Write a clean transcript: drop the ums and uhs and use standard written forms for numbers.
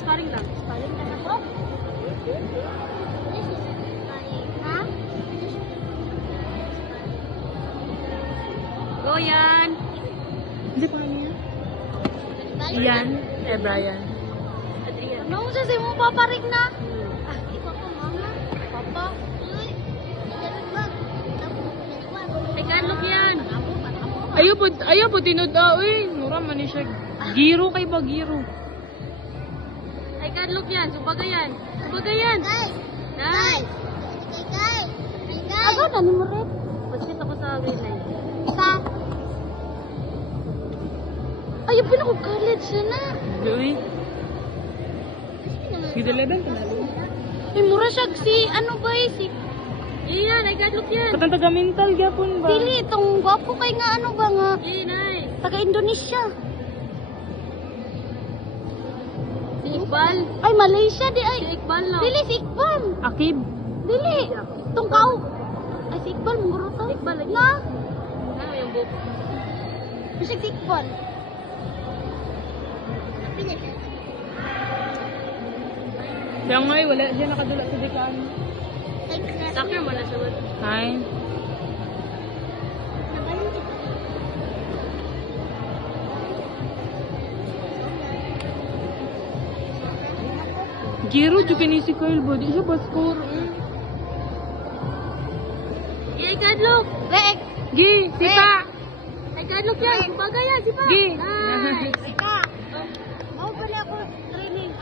Sparring lang. Sparring ka na po? Ha? Go yan. Hindi pa niya. Ian. Brian. Adrian. Ano sa mo paparig na? Ah, ikaw po, mama. Papa. Uy. Ay, kanlok yan. Ayaw po tinuda. Uy, mura man ni siya. Giro kay ba, giro. Ay, kanlok yan. Subaga yan. Subaga yan. Guys. Nice. Guys. Aga, nani mo rin? Basket ako sa green line. Sa. Ayaw, pinako-college siya na. Uy. Gidaladan ka na. Ay, mura siya si, ano ba eh, si Iyan, ay kanlok yan. Katang taga-mental gyapon ba? Dili, itong gwapo kay nga ano ba nga, Yeah, nice. taga-Indonesia. Si Iqbal. Ay, Malaysia di ay. Si Iqbal no. Dili, si Iqbal. Akib. Dili. Itong kao. Ay, si Iqbal, mura to. Iqbal lagi. Na. Ano yung book? Kasi si Iqbal. Siya nga wala siya nakadula sa dekaan. Soccer mo na sagot. Hi. Giro juga ni si Kyle ba? Di siya ba score? Ay, kanlok. Rek. Gi, sipa! Ay, kanlok yan. Subaga yan, sipa. Gi! Nice. Ikaw.